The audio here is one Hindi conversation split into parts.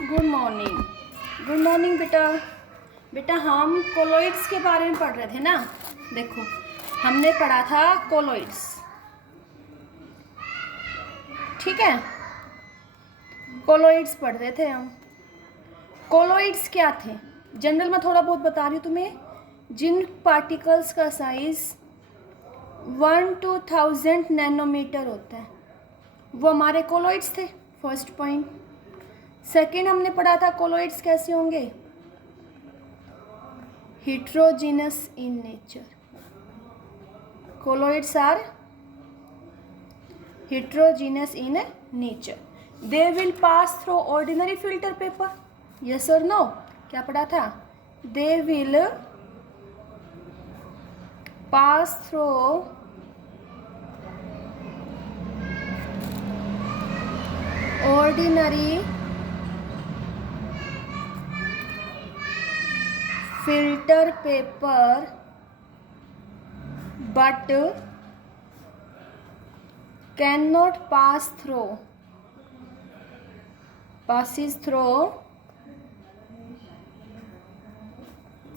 Good morning. गुड मॉर्निंग बेटा। बेटा हम कोलोइड्स के बारे में पढ़ रहे थे ना। देखो हमने पढ़ा था कोलोइड्स, ठीक है। कोलोइड्स पढ़ रहे थे हम। कोलोइड्स क्या थे? जनरल में थोड़ा बहुत बता रही हूँ तुम्हें। जिन पार्टिकल्स का साइज 1 to 1000 नैनोमीटर होता है वो हमारे कोलोइड्स थे। First point. सेकेंड हमने पढ़ा था कोलोइड्स कैसे होंगे, heterogeneous in nature. Colloids are heterogeneous in nature. They will pass through ordinary filter paper. Yes or no? क्या पढ़ा था? They will pass through ordinary filter paper but cannot passes through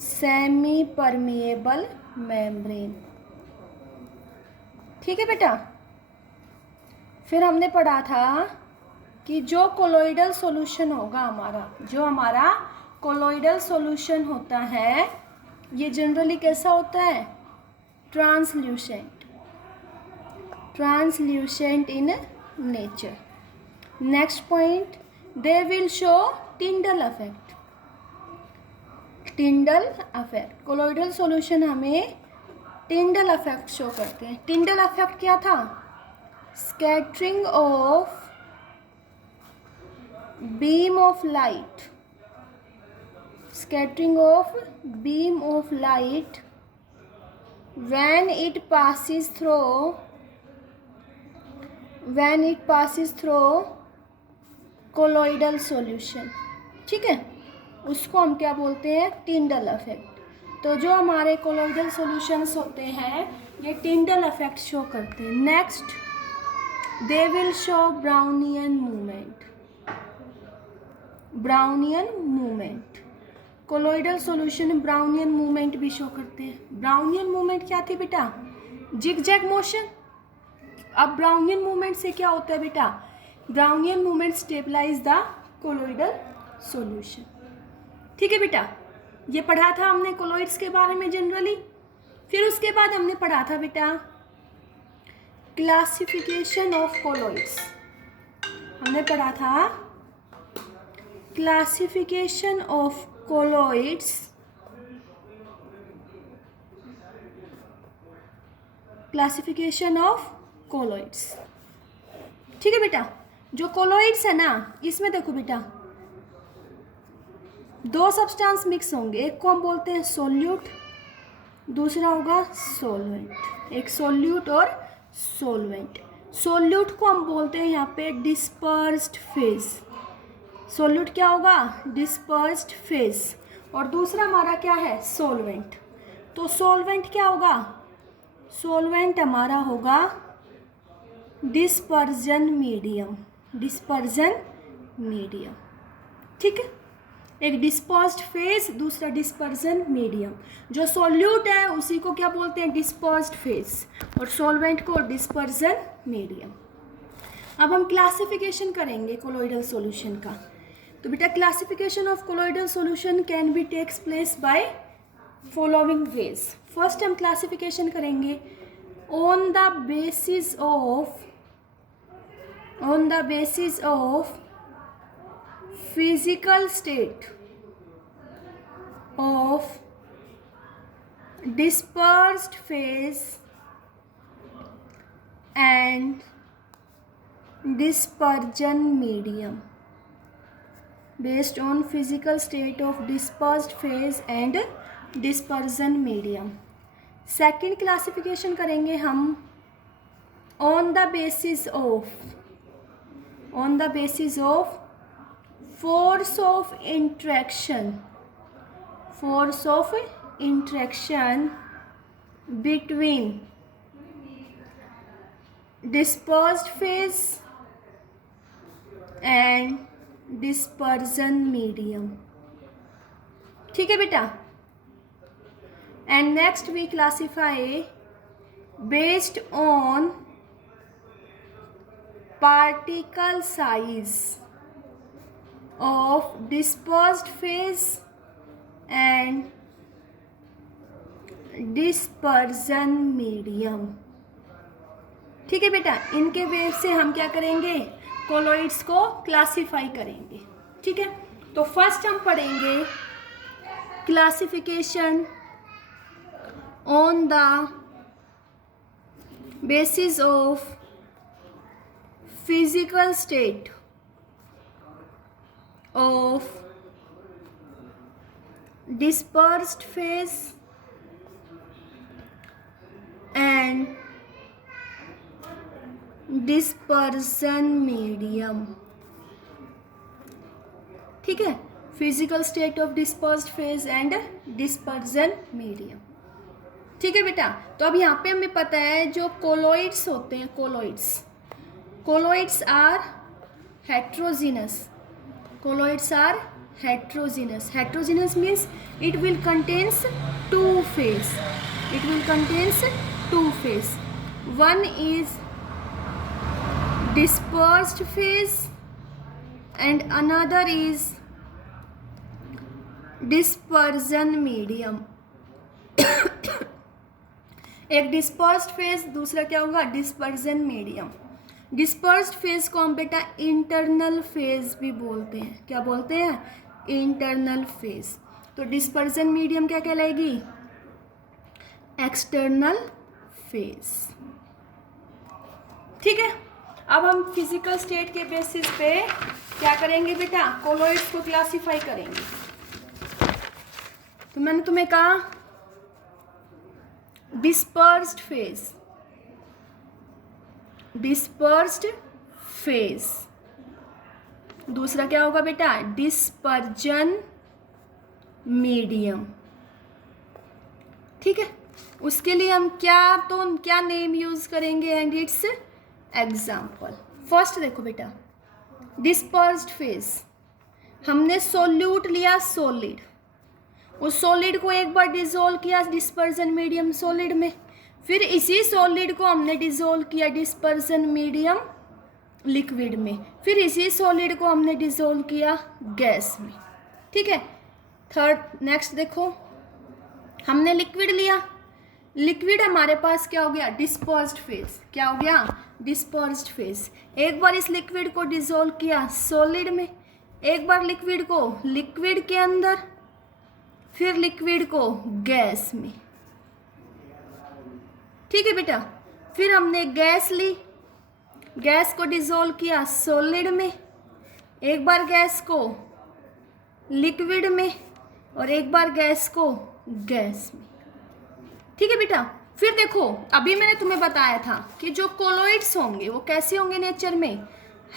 semi permeable membrane। ठीक है बेटा। फिर हमने पढ़ा था कि जो कोलोइडल सॉल्यूशन होगा हमारा कोलोइडल सॉल्यूशन होता है ये जनरली कैसा होता है, translucent in nature. Next point, they will show टिंडल affect. Colloidal solution हमें टिंडल अफेक्ट शो करते हैं। टिंडल अफेक्ट क्या था? Scattering of beam of light when it passes through colloidal solution। ठीक है, उसको हम क्या बोलते हैं, टिंडल अफेक्ट। तो जो हमारे कोलोइडल सॉल्यूशंस होते हैं ये टिंडल अफेक्ट शो करते हैं। Next, they will show Brownian movement. Colloidal solution Brownian movement भी शो करते हैं। ब्राउनियन मूवमेंट क्या थी बेटा? Zigzag motion. अब ब्राउनियन मूवमेंट से क्या होता है बेटा? Brownian movement stabilize the colloidal solution. ठीक है बेटा, ये पढ़ा था हमने कोलोइड्स के बारे में जनरली। फिर उसके बाद हमने पढ़ा था बेटा क्लासिफिकेशन ऑफ कोलोइड्स। हमने पढ़ा था क्लासिफिकेशन ऑफ कोलोइड्स। ठीक है बेटा। जो कोलोइड्स है ना इसमें देखो बेटा दो सब्सटेंस मिक्स होंगे। एक को हम बोलते हैं सोल्यूट, दूसरा होगा सोलवेंट। एक सोल्यूट और सोलवेंट। सोल्यूट को हम बोलते हैं यहाँ पे डिस्पर्स्ड फेज। सोल्यूट क्या होगा? Dispersed phase. और दूसरा हमारा क्या है? सोलवेंट। तो सोलवेंट क्या होगा? सोलवेंट हमारा होगा डिस्पर्जन मीडियम। ठीक है, एक डिस्पर्स्ड फेज, दूसरा डिस्पर्जन मीडियम। जो सोल्यूट है उसी को क्या बोलते हैं? डिस्पर्स्ड फेज, और सोलवेंट को डिस्पर्जन मीडियम। अब हम क्लासिफिकेशन करेंगे कोलोइडल सॉल्यूशन का। तो बेटा classification of colloidal solution can be takes place by following ways. First हम क्लासिफिकेशन करेंगे on the basis of physical state of dispersed phase and dispersion medium। Based on physical state of dispersed phase and dispersion medium। Second classification करेंगे हम on the basis of force of interaction between dispersed phase and dispersion medium. ठीक है बेटा. And next we classify based on particle size of dispersed phase and dispersion medium. ठीक है बेटा, इनके बेस से हम क्या करेंगे, कोलोइड्स को क्लासिफाई करेंगे. ठीक है, तो फर्स्ट हम पढ़ेंगे classification on the basis of physical state of dispersed phase and dispersion medium. ठीक है, physical state of dispersed phase and dispersion medium. ठीक है बेटा, तो अब यहाँ पे हमें पता है जो कोलोइड्स होते हैं, colloids are heterogeneous. Colloids are heterogeneous. Heterogeneous means it will contains two phase. It will contains two phase. One is dispersed phase and another is dispersion medium. एक डिस्पर्स्ड फेज, दूसरा क्या होगा, डिस्पर्जन मीडियम. डिस्पर्स्ड फेज को हम बेटा इंटरनल फेज भी बोलते हैं. क्या बोलते हैं, इंटरनल फेज. तो डिस्पर्जन मीडियम क्या कहलाएगी, एक्सटर्नल फेज. ठीक है, अब हम फिजिकल स्टेट के बेसिस पे क्या करेंगे बेटा, कोलोइड्स को क्लासिफाई करेंगे. तो मैंने तुम्हें कहा डिस्पर्स्ड फेज, डिस्पर्स्ड फेज. दूसरा क्या होगा बेटा, डिस्पर्जन मीडियम. ठीक है, उसके लिए हम क्या नेम यूज करेंगे एंड इट्स एग्जाम्पल. फर्स्ट देखो बेटा, डिस्पर्स्ड फेज, हमने सोल्यूट लिया सॉलिड, उस सॉलिड को एक बार डिसॉल्व किया डिस्पर्जन मीडियम सॉलिड में, फिर इसी सॉलिड को हमने डिसॉल्व किया डिस्पर्जन मीडियम लिक्विड में, फिर इसी सॉलिड को हमने डिसॉल्व किया गैस में. ठीक है, थर्ड नेक्स्ट देखो, हमने लिक्विड लिया, लिक्विड हमारे पास क्या हो गया, डिस्पर्स्ड फेज. क्या हो गया, डिस्पर्स्ड फेज. एक बार इस लिक्विड को डिसॉल्व किया सॉलिड में, एक बार लिक्विड को लिक्विड के अंदर, फिर लिक्विड को गैस में. ठीक है बेटा, फिर हमने गैस ली, गैस को डिसॉल्व किया सॉलिड में, एक बार गैस को लिक्विड में और एक बार गैस को गैस में. ठीक है बेटा, फिर देखो अभी मैंने तुम्हें बताया था कि जो कोलोइड्स होंगे वो कैसे होंगे नेचर में,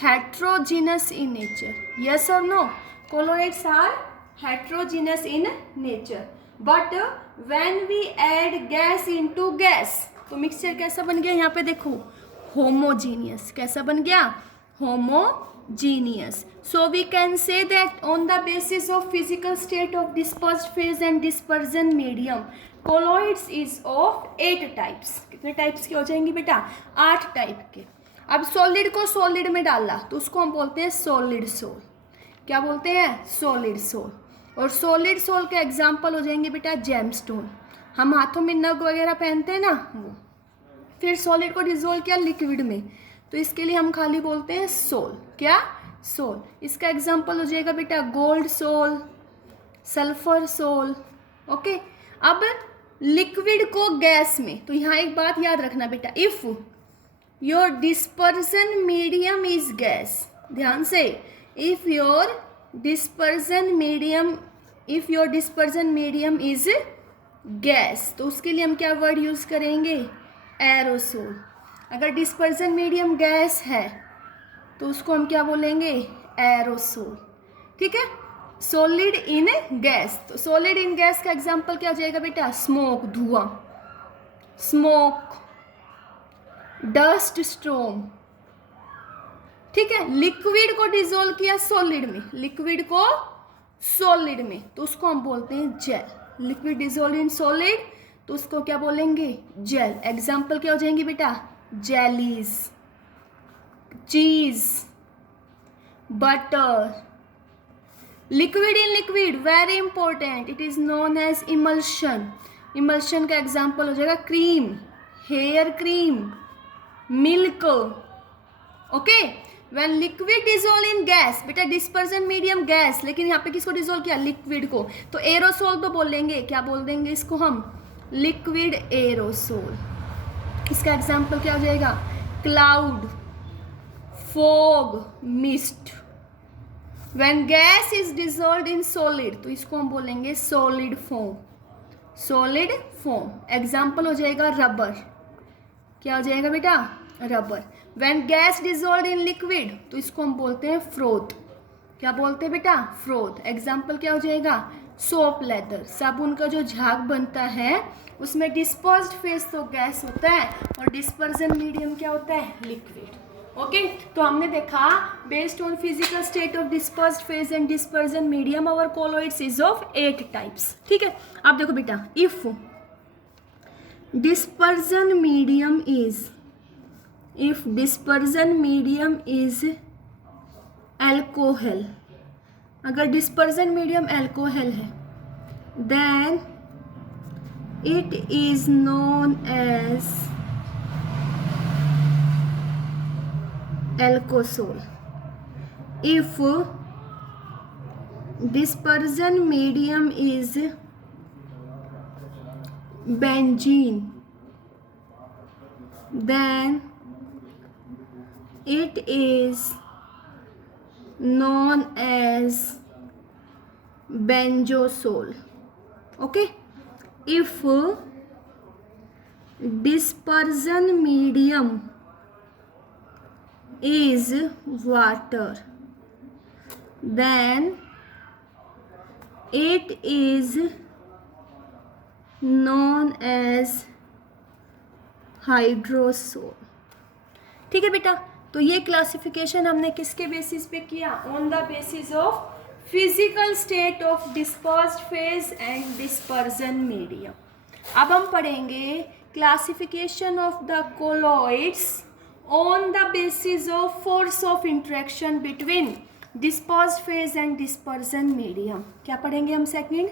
हेट्रोजीनस इन नेचर. यस और no, colloids are heterogeneous in nature, but when we add gas into gas तो मिक्सचर कैसा बन गया, यहाँ पे देखो होमोजीनियस. कैसा बन गया, homogeneous. So we can say that on the basis of physical state of dispersed phase and dispersion medium, colloids is of 8 types. कितने टाइप्स के हो जाएंगे बेटा, 8 टाइप के. अब सॉलिड को सॉलिड में डाला तो उसको हम बोलते हैं सॉलिड सोल. क्या बोलते हैं, सॉलिड सोल. और सॉलिड सोल के एग्जाम्पल हो जाएंगे बेटा जेमस्टोन, हम हाथों में नग वगैरह पहनते हैं ना वो. फिर सॉलिड को डिसॉल्व किया लिक्विड में, तो इसके लिए हम खाली बोलते हैं सोल. क्या, सोल. इसका एग्जाम्पल हो जाएगा बेटा gold sol, sulphur sol. Okay, अब लिक्विड को गैस में, तो यहाँ एक बात याद रखना बेटा, if your dispersion medium is gas, ध्यान से, if your dispersion medium is gas, तो उसके लिए हम क्या वर्ड यूज करेंगे, एरोसोल. अगर डिस्पर्जन मीडियम गैस है तो उसको हम क्या बोलेंगे, एरोसोल. ठीक है, सॉलिड इन गैस, तो सॉलिड इन गैस का एग्जांपल क्या हो जाएगा बेटा, स्मोक, धुआं, स्मोक, डस्ट स्टॉर्म. ठीक है, लिक्विड को डिसॉल्व किया सॉलिड में, लिक्विड को सॉलिड में, तो उसको हम बोलते हैं gel. Liquid dissolve in solid, तो उसको क्या बोलेंगे, जेल। एग्जाम्पल क्या हो जाएंगे बेटा, jellies, cheese, butter. Liquid in liquid, very important, it is known as emulsion. Emulsion का एग्जाम्पल हो जाएगा cream, hair cream, milk. Okay, when liquid dissolve in gas, बेटा डिस्पर्जन मीडियम गैस, लेकिन यहाँ पे किसको डिसॉल्व किया, लिक्विड को, तो एरोसोल तो बोलेंगे, क्या बोल देंगे इसको हम, लिक्विड एरोसोल। इसका एग्जाम्पल क्या हो जाएगा, cloud, fog, mist. When gas is dissolved in solid, तो इसको हम बोलेंगे solid form, solid form. Example हो जाएगा रबर, क्या हो जाएगा बेटा, rubber. When gas dissolved in liquid, तो इसको हम बोलते हैं फ्रोथ, क्या बोलते हैं बेटा, फ्रोथ। एग्जाम्पल क्या हो जाएगा, सोप लेदर, साबुन का जो झाग बनता है उसमें डिस्पर्स्ड फेज तो गैस होता है और डिस्पर्जन मीडियम क्या होता है, लिक्विड। ओके, तो हमने देखा based on physical state of dispersed phase and dispersion medium our colloids is of 8 types. ठीक है, अब देखो बेटा, if dispersion medium is, if dispersion medium is alcohol, अगर dispersion medium alcohol है, then it is known as alcohol. If dispersion medium is benzene, then it is known as benzosol. Okay, if dispersion medium is water, then it is known as hydrosol. ठीक है बेटा, तो ये क्लासिफिकेशन हमने किसके बेसिस पे किया, on the basis of physical state of dispersed phase and dispersion medium. अब हम पढ़ेंगे classification of the colloids on the basis of force of interaction between dispersed phase and dispersion medium. क्या पढ़ेंगे हम, second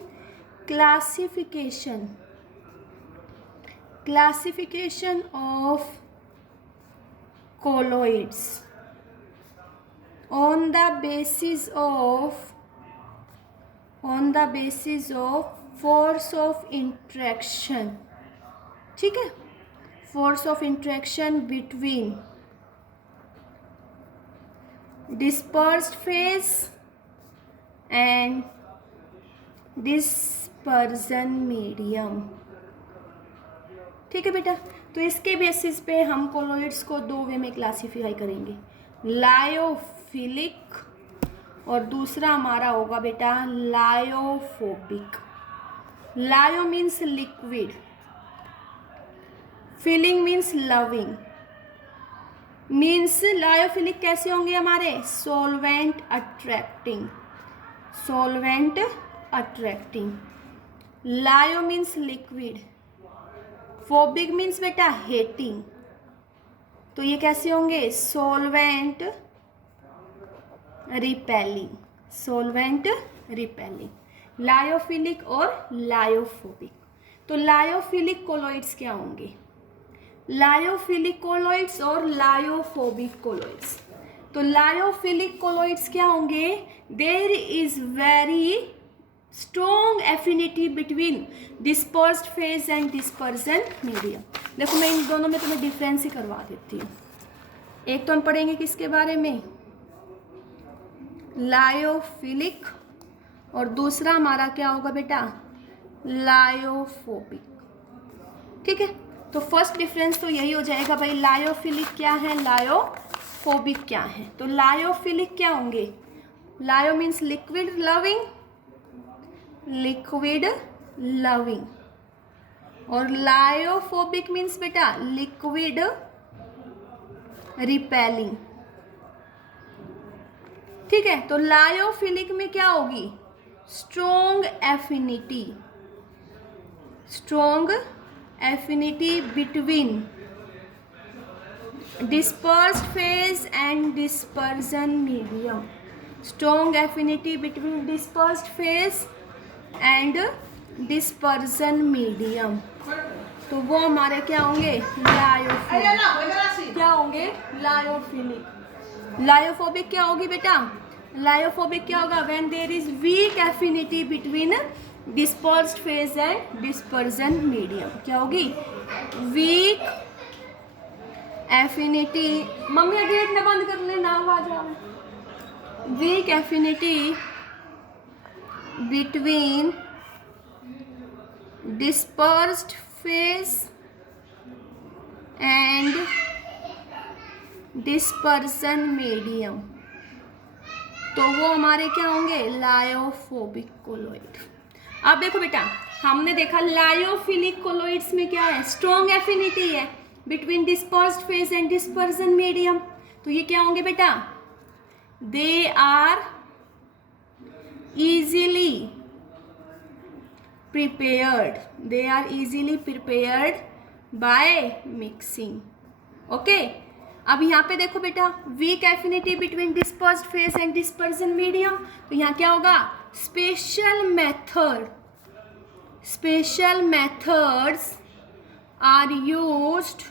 classification of colloids on the basis of force of interaction। ठीक है, force of interaction between dispersed phase and dispersion medium। ठीक है बेटा, तो इसके बेसिस पे हम कोलॉइड्स को दो वे में क्लासीफाई करेंगे, लायोफिलिक और दूसरा हमारा होगा बेटा lyophobic. Lyo means liquid, philic means loving, means lyophilic कैसे होंगे हमारे, solvent attracting. Lyo means liquid, phobic means बेटा हेटिंग, तो ये कैसे होंगे, सॉल्वेंट रिपेलिंग। लायोफिलिक और लायोफोबिक। तो लायोफिलिक कोलॉइड्स क्या होंगे, लायोफिलिक कोलॉइड्स और लायोफोबिक कोलॉइड्स। तो लायोफिलिक कोलॉइड्स क्या होंगे, there is very strong affinity between dispersed phase and dispersion medium. देखो मैं इन दोनों में तुम्हें डिफरेंस ही करवा देती हूँ। एक तो हम पढ़ेंगे किसके बारे में, लायोफिलिक, और दूसरा हमारा क्या होगा बेटा, लायोफोबिक। ठीक है, तो फर्स्ट डिफरेंस तो यही हो जाएगा भाई, लायोफिलिक क्या है, लायोफोबिक क्या है। तो लायोफिलिक क्या होंगे, लायो मीन्स लिक्विड लविंग, और लायोफोबिक मीन्स बेटा लिक्विड रिपेलिंग। ठीक है, तो लायोफिलिक में क्या होगी, strong affinity, strong affinity between dispersed phase and dispersion medium, strong affinity between dispersed phase and dispersion medium, तो वो हमारे क्या होंगे, लायोफिलिक। क्या होंगे, लायोफिलिक। लायोफोबिक क्या होगी बेटा, लायोफोबिक क्या होगा, when there is weak affinity between dispersed phase and dispersion medium. क्या होगी, वीक एफिनिटी, मम्मी गेट न बंद कर लेना, आवाज आ रही। Weak affinity between dispersed phase and dispersion medium, तो वो हमारे क्या होंगे, लायोफोबिक कोलोइड। अब देखो बेटा, हमने देखा लायोफिलिक कोलोइड्स में क्या है, स्ट्रॉन्ग एफिनिटी है between dispersed phase and dispersion medium, तो ये क्या होंगे बेटा, they are easily prepared, they are easily prepared by mixing. Okay, अब यहाँ पे देखो बेटा, weak affinity between dispersed phase and dispersion medium, तो यहाँ क्या होगा, special methods are used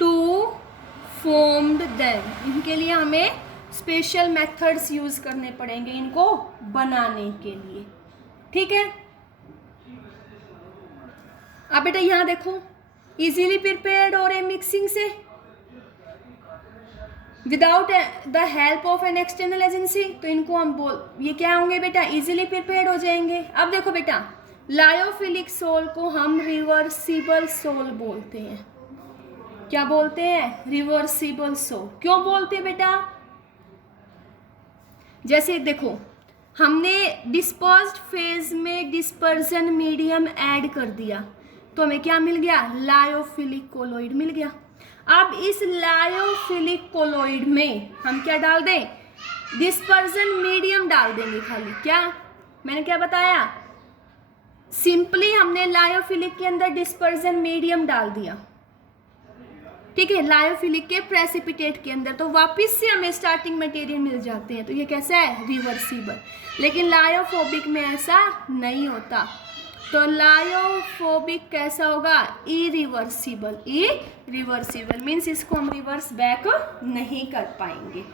to formed them, इनके लिए हमें स्पेशल मेथड्स यूज करने पड़ेंगे इनको बनाने के लिए। ठीक है, अब बेटा यहाँ देखो, इजीली प्रिपेयर्ड हो रहे मिक्सिंग से without the help of an external agency, तो इनको हम ये क्या होंगे बेटा, इजीली प्रिपेयर्ड हो जाएंगे। अब देखो बेटा, लायोफिलिक सोल को हम रिवर्सिबल सोल बोलते हैं। क्या बोलते हैं, रिवर्सिबल सोल। क्यों बोलते हैं बेटा, जैसे देखो, हमने डिस्पर्स्ड फेज में डिस्पर्जन मीडियम ऐड कर दिया, तो हमें क्या मिल गया, लायोफिलिक कोलोइड मिल गया। अब इस लायोफिलिक कोलोइड में हम क्या डाल दें, डिस्पर्जन मीडियम डाल देंगे खाली। क्या मैंने क्या बताया, सिंपली हमने लायोफिलिक के अंदर डिस्पर्जन मीडियम डाल दिया, ठीक है, लायोफिलिक के प्रेसिपिटेट के अंदर, तो वापस से हमें स्टार्टिंग मटेरियल मिल जाते हैं, तो ये कैसा है, रिवर्सिबल। लेकिन लायोफोबिक में ऐसा नहीं होता, तो लायोफोबिक कैसा होगा, इरिवर्सिबल। इरिवर्सिबल मीन्स इसको हम रिवर्स बैक नहीं कर पाएंगे।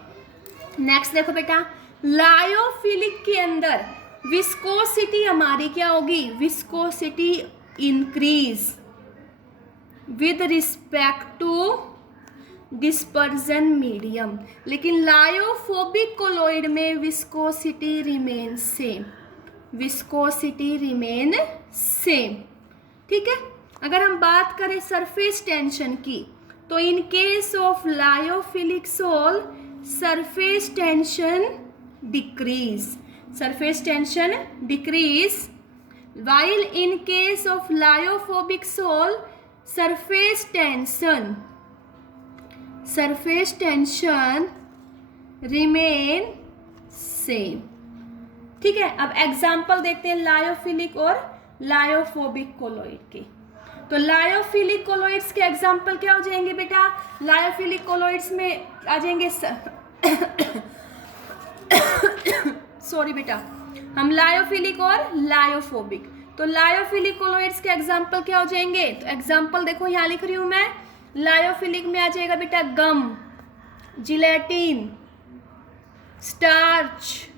नेक्स्ट देखो बेटा, लायोफिलिक के अंदर विस्कोसिटी हमारी क्या होगी, viscosity increase with respect to dispersion medium, लेकिन लायोफोबिक कोलोइड में viscosity remain same, viscosity remain same. ठीक है, अगर हम बात करें सरफेस टेंशन की, तो in case of lyophilic sol surface tension decrease, surface tension decrease, while in case of lyophobic soil surface tension remain same। ठीक है, अब एग्जाम्पल देखते हैं लायोफिलिक और लायोफोबिक कोलोइड के। तो लायोफिलिक कोलोइड्स के एग्जाम्पल क्या हो जाएंगे बेटा, लायोफिलिक कोलोइड्स में आ जाएंगे सॉरी बेटा, हम लायोफिलिक और लायोफोबिक, तो लायोफिलिक कोलोइड्स के एग्जाम्पल क्या हो जाएंगे, तो एग्जाम्पल देखो यहाँ लिख रही हूँ मैं, लायोफिलिक में आ जाएगा बेटा गम, जिलेटिन, स्टार्च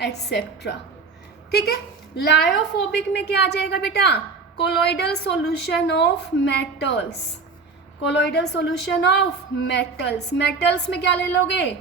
एक्सेट्रा। ठीक है, लायोफोबिक में क्या आ जाएगा बेटा, colloidal solution of metals, colloidal solution of metals. Metals में क्या ले लोगे,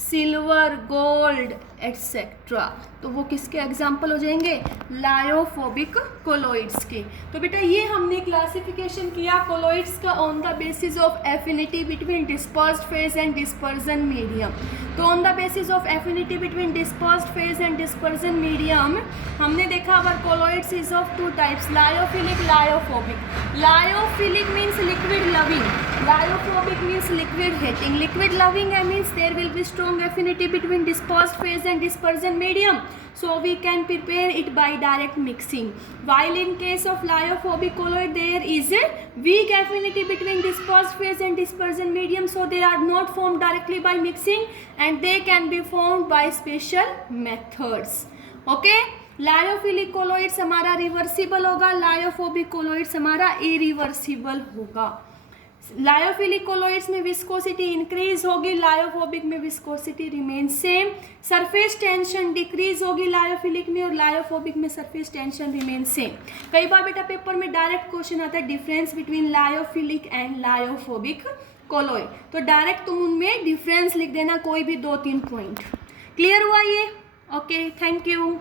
सिल्वर, गोल्ड, एटसेट्रा। तो वो किसके एग्जाम्पल हो जाएंगे? लायोफोबिक कोलोइड्स के। तो बेटा ये हमने क्लासिफिकेशन किया कोलोइड्स का on the basis of affinity between dispersed phase and dispersion medium. तो on the basis of affinity between dispersed phase and dispersion medium हमने देखा our colloids is of two types, lyophilic, lyophobic. Lyophilic means liquid loving, lyophobic means liquid hating. Liquid loving means there will be strong affinity between dispersed phase and dispersion medium, so we can prepare it by direct mixing. While in case of lyophobic colloid there is a weak affinity between dispersed phase and dispersion medium, so they are not formed directly by mixing and they can be formed by special methods. Okay, lyophilic colloids हमारा रिवर्सिबल होगा, लायोफोबिक कोलोइड्स हमारा इरिवर्सिबल होगा। लायोफिलिक कोलोइड्स में विस्कोसिटी इंक्रीज होगी, लायोफोबिक में viscosity remain same. Surface tension decrease होगी लायोफिलिक में और लायोफोबिक में सरफेस टेंशन रिमेन सेम। कई बार बेटा पेपर में डायरेक्ट क्वेश्चन आता है difference between lyophilic and lyophobic colloid, तो डायरेक्ट तुम उनमें डिफरेंस लिख देना, कोई भी 2-3 पॉइंट। क्लियर हुआ ये? Okay, thank you.